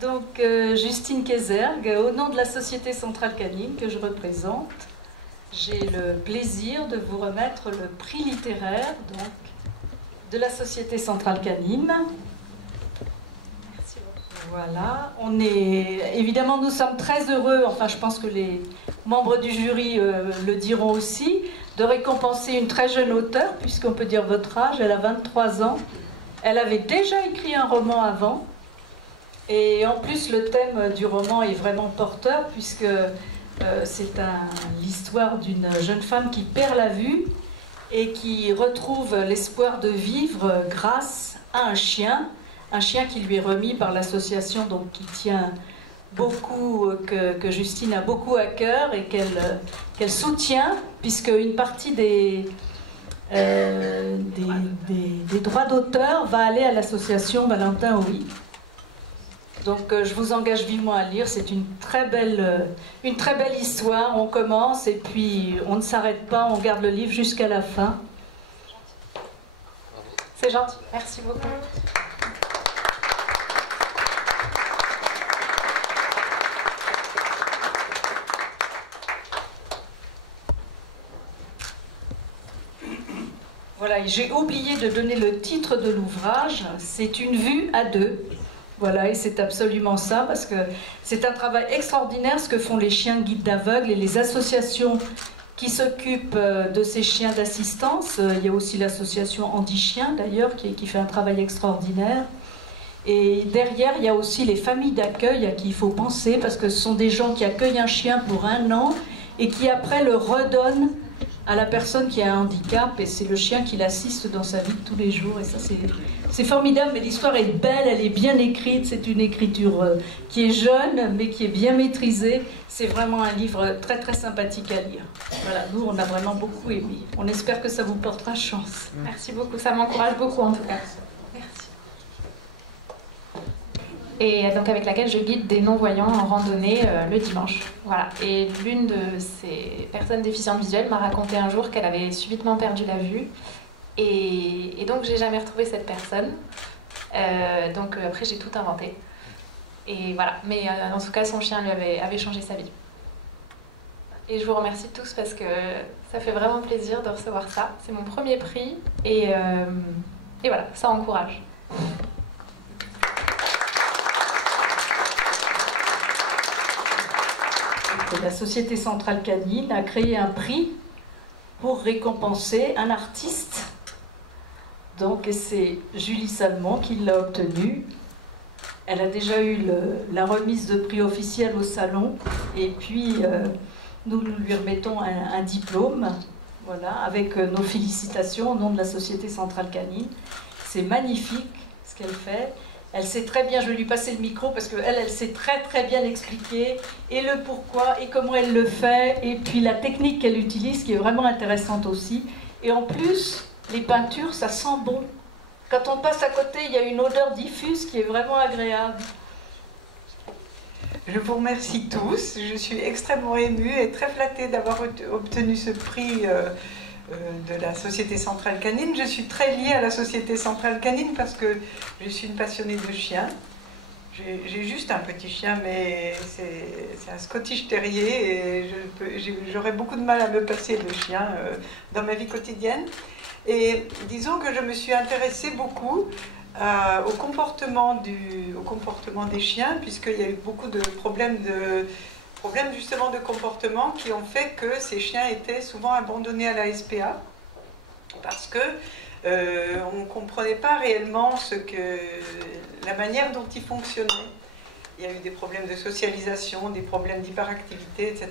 Donc, Justine Kézergue, au nom de la Société Centrale Canine que je représente, j'ai le plaisir de vous remettre le prix littéraire donc, de la Société Centrale Canine. Merci beaucoup. Voilà, évidemment, nous sommes très heureux, enfin je pense que les membres du jury le diront aussi, de récompenser une très jeune auteure, puisqu'on peut dire votre âge, elle a 23 ans. Elle avait déjà écrit un roman avant. Et en plus, le thème du roman est vraiment porteur, puisque c'est l'histoire d'une jeune femme qui perd la vue et qui retrouve l'espoir de vivre grâce à un chien qui lui est remis par l'association qui tient beaucoup, que Justine a beaucoup à cœur et qu'elle soutient, puisque une partie des droits d'auteur va aller à l'association Valentin Houy. Donc je vous engage vivement à lire, c'est une très belle histoire, on commence et puis on ne s'arrête pas, on garde le livre jusqu'à la fin. C'est gentil, merci beaucoup. Voilà, j'ai oublié de donner le titre de l'ouvrage, c'est Une vue à deux. Voilà, et c'est absolument ça, parce que c'est un travail extraordinaire ce que font les chiens guides d'aveugles et les associations qui s'occupent de ces chiens d'assistance. Il y a aussi l'association Handi-Chien, d'ailleurs, qui fait un travail extraordinaire. Et derrière, il y a aussi les familles d'accueil à qui il faut penser, parce que ce sont des gens qui accueillent un chien pour 1 an et qui après le redonnent à la personne qui a un handicap, et c'est le chien qui l'assiste dans sa vie de tous les jours, et ça c'est formidable, mais l'histoire est belle, elle est bien écrite, c'est une écriture qui est jeune, mais qui est bien maîtrisée, c'est vraiment un livre très très sympathique à lire. Voilà, nous on a vraiment beaucoup aimé, on espère que ça vous portera chance. Merci beaucoup, ça m'encourage beaucoup en tout cas. Merci. Et donc avec laquelle je guide des non-voyants en randonnée le dimanche. Voilà. Et l'une de ces personnes déficientes visuelles m'a raconté un jour qu'elle avait subitement perdu la vue. Et donc j'ai jamais retrouvé cette personne. Donc après j'ai tout inventé. Et voilà. Mais en tout cas son chien lui avait changé sa vie. Et je vous remercie tous parce que ça fait vraiment plaisir de recevoir ça. C'est mon premier prix et voilà, ça encourage. La Société Centrale Canine a créé un prix pour récompenser un artiste. Donc c'est Julie Salmon qui l'a obtenu. Elle a déjà eu la remise de prix officielle au salon et puis nous lui remettons un diplôme, voilà, avec nos félicitations au nom de la Société Centrale Canine. C'est magnifique ce qu'elle fait. Elle sait très bien, je vais lui passer le micro parce qu'elle sait très très bien expliquer et le pourquoi et comment elle le fait et puis la technique qu'elle utilise qui est vraiment intéressante aussi. Et en plus, les peintures, ça sent bon. Quand on passe à côté, il y a une odeur diffuse qui est vraiment agréable. Je vous remercie tous. Je suis extrêmement émue et très flattée d'avoir obtenu ce prix de la Société Centrale Canine. Je suis très liée à la Société Centrale Canine parce que je suis une passionnée de chiens. J'ai juste un petit chien, mais c'est un Scottish Terrier et j'aurais beaucoup de mal à me passer de chien dans ma vie quotidienne. Et disons que je me suis intéressée beaucoup au comportement des chiens, puisqu'il y a eu beaucoup de problèmes justement de comportement qui ont fait que ces chiens étaient souvent abandonnés à la SPA parce que on ne comprenait pas réellement la manière dont ils fonctionnaient. il y a eu des problèmes de socialisation, des problèmes d'hyperactivité, etc.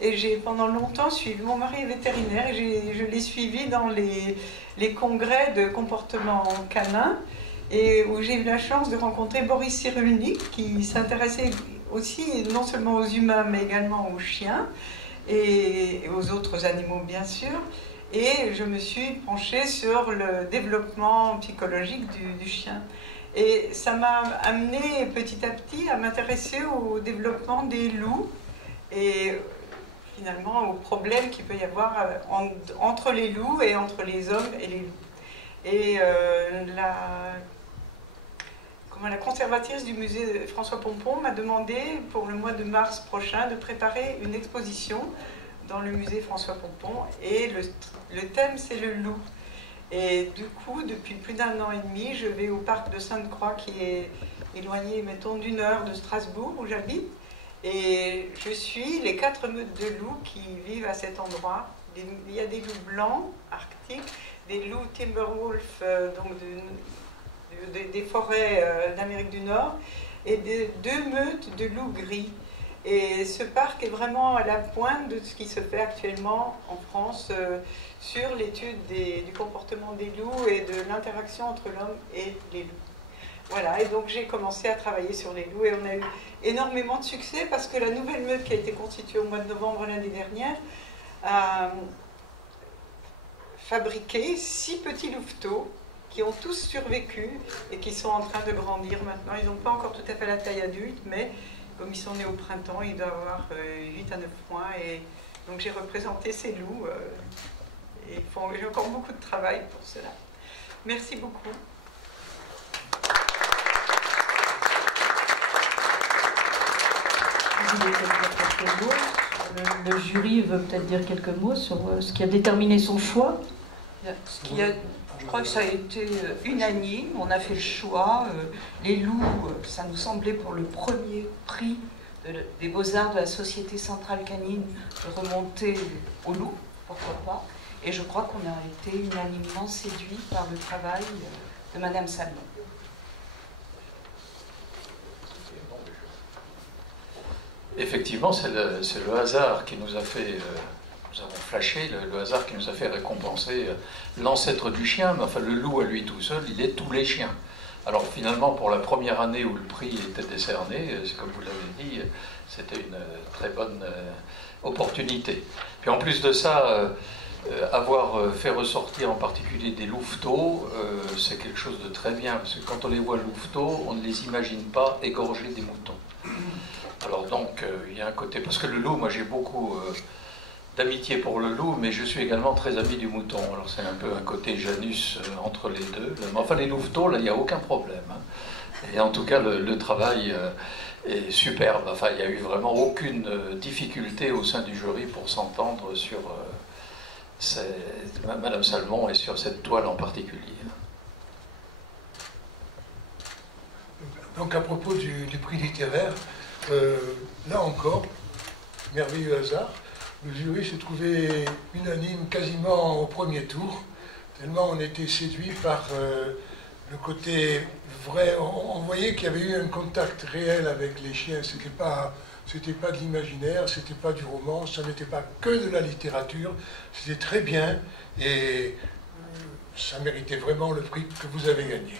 Et j'ai pendant longtemps suivi, mon mari est vétérinaire, et je l'ai suivi dans les congrès de comportement canin, et où j'ai eu la chance de rencontrer Boris Cyrulnik, qui s'intéressait aussi non seulement aux humains, mais également aux chiens, et aux autres animaux bien sûr. Et je me suis penchée sur le développement psychologique du chien. Et ça m'a amené petit à petit à m'intéresser au développement des loups et finalement aux problèmes qu'il peut y avoir entre les loups et entre les hommes et les loups. Et la conservatrice du musée François Pompon m'a demandé pour le mois de mars prochain de préparer une exposition dans le musée François Pompon et le thème c'est le loup. Et du coup, depuis plus d'1 an et demi, je vais au parc de Sainte-Croix qui est éloigné, mettons, d'1 heure de Strasbourg où j'habite. Et je suis les 4 meutes de loups qui vivent à cet endroit. Il y a des loups blancs, arctiques, des loups Timberwolf, donc des forêts d'Amérique du Nord, et 2 meutes de loups gris. Et ce parc est vraiment à la pointe de ce qui se fait actuellement en France sur l'étude du comportement des loups et de l'interaction entre l'homme et les loups. Voilà, et donc j'ai commencé à travailler sur les loups et on a eu énormément de succès parce que la nouvelle meute qui a été constituée au mois de novembre l'année dernière a fabriqué 6 petits louveteaux qui ont tous survécu et qui sont en train de grandir maintenant. Ils n'ont pas encore tout à fait la taille adulte, mais comme ils sont nés au printemps, ils doivent avoir 8 à 9 mois. Et donc j'ai représenté ces loups. Et j'ai encore beaucoup de travail pour cela. Merci beaucoup. Le jury veut peut-être dire quelques mots sur ce qui a déterminé son choix. Je crois que ça a été unanime, on a fait le choix. Les loups, ça nous semblait pour le premier prix des Beaux-Arts de la Société Centrale Canine de remonter aux loups, pourquoi pas. Et je crois qu'on a été unanimement séduits par le travail de Madame Salmon. Effectivement, c'est le hasard qui nous a fait... Nous avons flashé le hasard qui nous a fait récompenser l'ancêtre du chien, mais enfin le loup à lui tout seul, il est tous les chiens. Alors finalement, pour la première année où le prix était décerné, comme vous l'avez dit, c'était une très bonne opportunité. Puis en plus de ça, avoir fait ressortir en particulier des louveteaux, c'est quelque chose de très bien, parce que quand on les voit louveteaux, on ne les imagine pas égorger des moutons. Alors donc, il y a un côté... Parce que le loup, moi j'ai beaucoup... d'amitié pour le loup, mais je suis également très ami du mouton. Alors c'est un peu un côté Janus entre les deux. Mais enfin les louveteaux, là, il n'y a aucun problème. Et en tout cas, le travail est superbe. Enfin, il n'y a eu vraiment aucune difficulté au sein du jury pour s'entendre sur Madame Salmon et sur cette toile en particulier. Donc à propos du prix littéraire, là encore, merveilleux hasard, le jury s'est trouvé unanime quasiment au premier tour, tellement on était séduit par le côté vrai. On voyait qu'il y avait eu un contact réel avec les chiens. C'était pas de l'imaginaire, c'était pas du roman, ça n'était pas que de la littérature. C'était très bien et ça méritait vraiment le prix que vous avez gagné.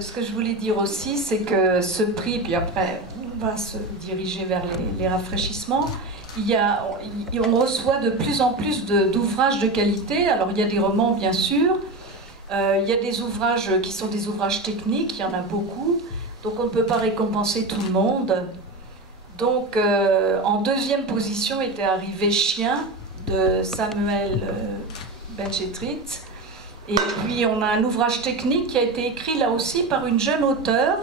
Ce que je voulais dire aussi, c'est que ce prix, puis après on va se diriger vers les rafraîchissements, on reçoit de plus en plus d'ouvrages de qualité. Alors il y a des romans bien sûr, il y a des ouvrages qui sont des ouvrages techniques, il y en a beaucoup, donc on ne peut pas récompenser tout le monde. Donc en deuxième position était arrivé Chien de Samuel Benjetrit. Et puis on a un ouvrage technique qui a été écrit là aussi par une jeune auteure,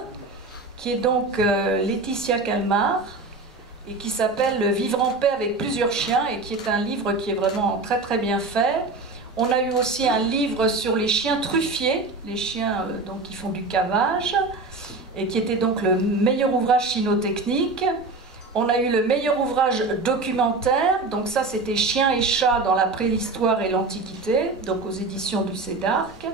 qui est donc Laetitia Calmar, et qui s'appelle Vivre en paix avec plusieurs chiens, et qui est un livre qui est vraiment très très bien fait. On a eu aussi un livre sur les chiens truffiers, les chiens donc, qui font du cavage, et qui était donc le meilleur ouvrage cynotechnique. On a eu le meilleur ouvrage documentaire, donc ça c'était Chiens et chats dans la préhistoire et l'Antiquité, donc aux éditions du Cédarc.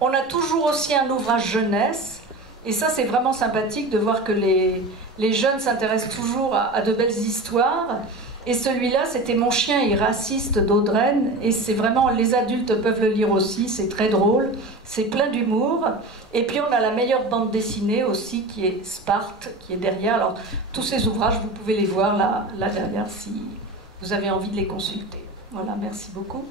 On a toujours aussi un ouvrage jeunesse, et ça c'est vraiment sympathique de voir que les jeunes s'intéressent toujours à de belles histoires. Et celui-là, c'était Mon chien est raciste d'Audreyne, et c'est vraiment, les adultes peuvent le lire aussi, c'est très drôle, c'est plein d'humour. Et puis on a la meilleure bande dessinée aussi, qui est Sparte, qui est derrière. Alors tous ces ouvrages, vous pouvez les voir là derrière si vous avez envie de les consulter. Voilà, merci beaucoup.